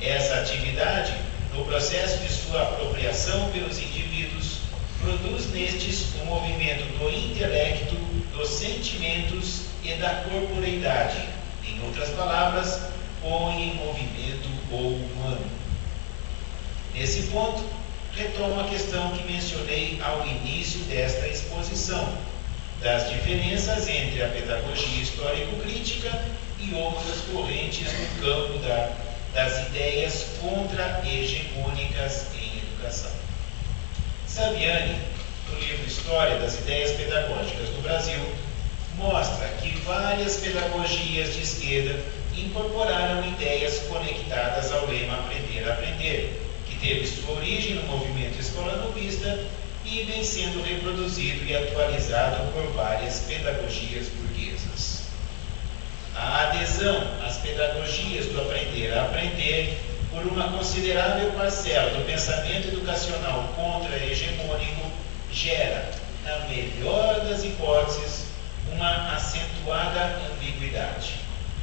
Essa atividade, no processo de sua apropriação pelos indivíduos, produz nestes o movimento do intelecto, dos sentimentos e da corporeidade. Em outras palavras, põe em movimento o humano. Nesse ponto, retomo a questão que mencionei ao início desta exposição, das diferenças entre a pedagogia histórico-crítica e outras correntes no campo das ideias contra-hegemônicas em educação. Saviani, no livro História das Ideias Pedagógicas do Brasil, mostra que várias pedagogias de esquerda incorporaram ideias conectadas ao lema Aprender a Aprender, que teve sua origem no movimento Escola Novista e vem sendo reproduzido e atualizado por várias pedagogias burguesas. A adesão às pedagogias do Aprender a Aprender por uma considerável parcela do pensamento educacional contra-hegemônico gera, na melhor das hipóteses, uma acentuada ambiguidade,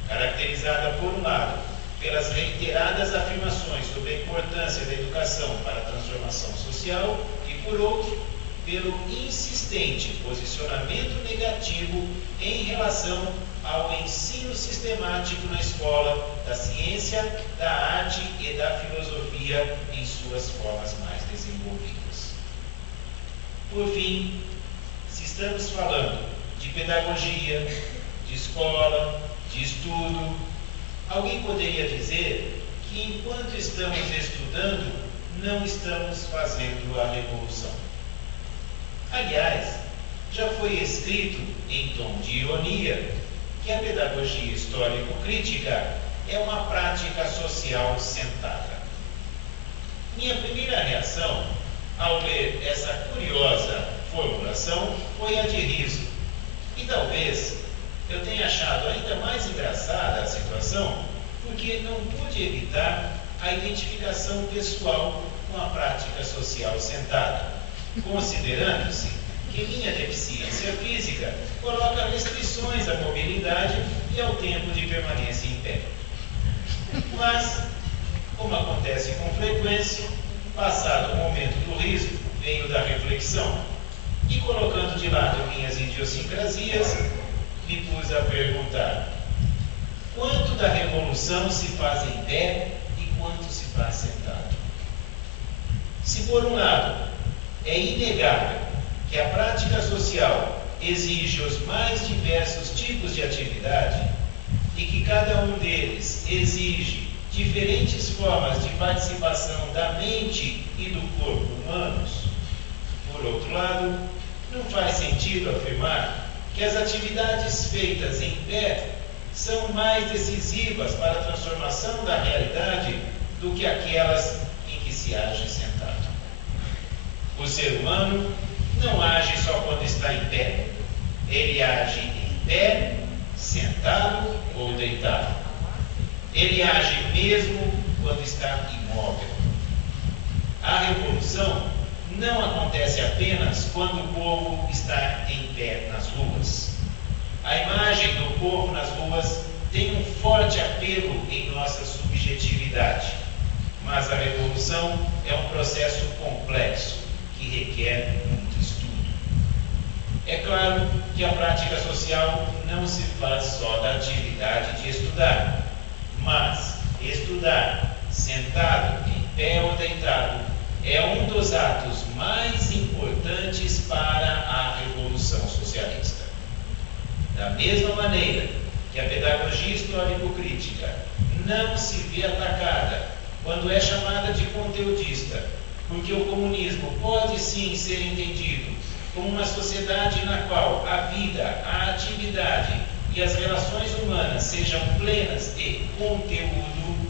caracterizada, por um lado, pelas reiteradas afirmações sobre a importância da educação para a transformação social e, por outro, pelo insistente posicionamento negativo em relação ao ensino sistemático na escola da ciência, da arte e da filosofia em suas formas mais desenvolvidas. Por fim, se estamos falando de pedagogia, de escola, de estudo, alguém poderia dizer que enquanto estamos estudando, não estamos fazendo a revolução. Aliás, já foi escrito em tom de ironia que a pedagogia histórico-crítica é uma prática social sentada. Minha primeira reação ao ler essa curiosa formulação foi a de riso. E talvez eu tenha achado ainda mais engraçada a situação porque não pude evitar a identificação pessoal com a prática social sentada, considerando-se que minha deficiência física coloca restrições à mobilidade e ao tempo de permanência em pé. Mas, como acontece com frequência, passado o momento do riso, veio da reflexão, e colocando de lado minhas idiosincrasias, me pus a perguntar: quanto da revolução se faz em pé e quanto se faz sentado? Se por um lado é inegável que a prática social exige os mais diversos tipos de atividade e que cada um deles exige diferentes formas de participação da mente e do corpo humanos, por outro lado, não faz sentido afirmar que as atividades feitas em pé são mais decisivas para a transformação da realidade do que aquelas em que se age sentado. O ser humano não age só quando está em pé. Ele age em pé, sentado ou deitado. Ele age mesmo quando está imóvel. A revolução não acontece apenas quando o povo está em pé nas ruas. A imagem do povo nas ruas tem um forte apelo em nossa subjetividade, mas a revolução é um processo complexo que requer muito estudo. É claro que a prática social não se faz só da atividade de estudar, mas estudar sentado, em pé ou deitado é um dos atos mais importantes para a revolução socialista. Da mesma maneira que a pedagogia histórico-crítica não se vê atacada quando é chamada de conteudista, porque o comunismo pode sim ser entendido como uma sociedade na qual a vida, a atividade e as relações humanas sejam plenas de conteúdo,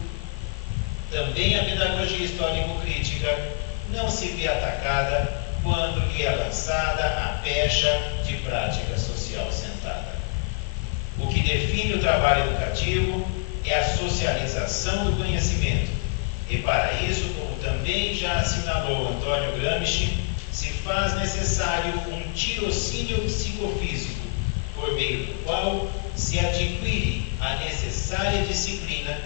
também a pedagogia histórico-crítica não se vê atacada quando lhe é lançada a pecha de prática social sentada. O que define o trabalho educativo é a socialização do conhecimento. E para isso, como também já assinalou Antônio Gramsci, se faz necessário um tirocínio psicofísico, por meio do qual se adquire a necessária disciplina,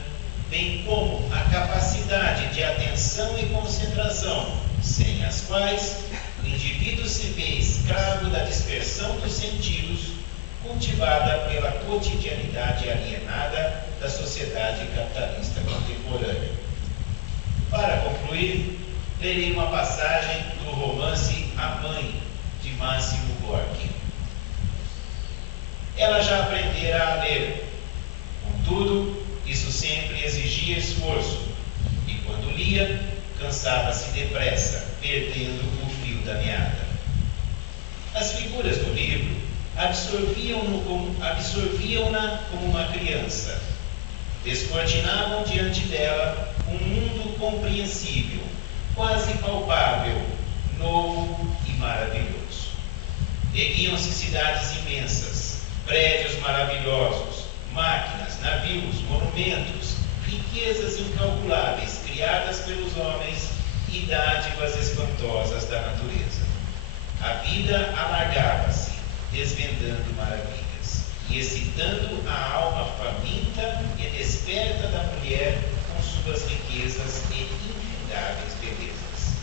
bem como a capacidade de atenção e concentração, sem as quais o indivíduo se vê escravo da dispersão dos sentidos, cultivada pela cotidianidade alienada da sociedade capitalista contemporânea. Para concluir, lerei uma passagem do romance A Mãe, de Máximo Gorki. Ela já aprendera a ler, contudo, isso sempre exigia esforço, e quando lia, cansava-se depressa, perdendo o fio da meada. As figuras do livro absorviam-na como uma criança, descortinavam diante dela um mundo compreensível, quase palpável, novo e maravilhoso. Erguiam-se cidades imensas, prédios maravilhosos, máquinas, navios, monumentos, riquezas incalculáveis criadas pelos homens e dádivas espantosas da natureza. A vida alargava-se, desvendando maravilhas, e excitando a alma faminta e desperta da mulher com suas riquezas e infindáveis belezas.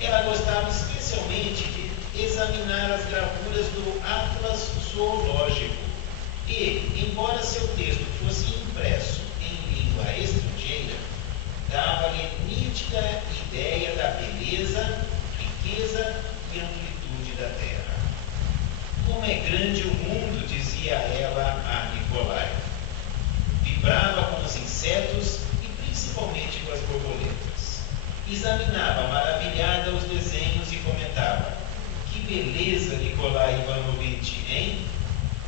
Ela gostava especialmente de examinar as gravuras do Atlas Zoológico e, embora embora seu texto fosse impresso em língua estrangeira, dava-lhe nítida ideia da beleza, riqueza e amplitude da terra. Como é grande o mundo, dizia ela a Nicolai. Vibrava com os insetos e principalmente com as borboletas. Examinava maravilhada os desenhos e comentava: que beleza, Nicolai Ivanovitch, hein?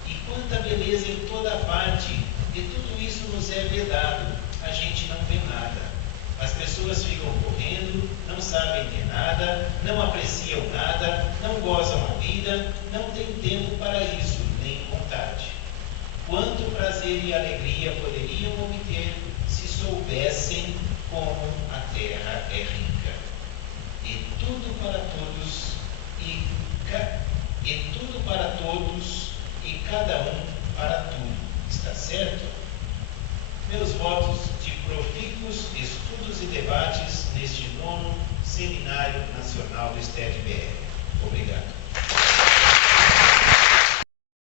E quanta beleza em toda parte, e tudo isso nos é vedado, a gente não vê nada. As pessoas ficam correndo, não sabem de nada, não apreciam nada, não gozam a vida, não têm tempo para isso, nem vontade. Quanto prazer e alegria poderiam obter se soubessem como a terra é rica. E tudo para todos, e cada um para tudo. Está certo? Meus votos de profícuos estudos e debates neste 9º Seminário Nacional do STED-BR. Obrigado.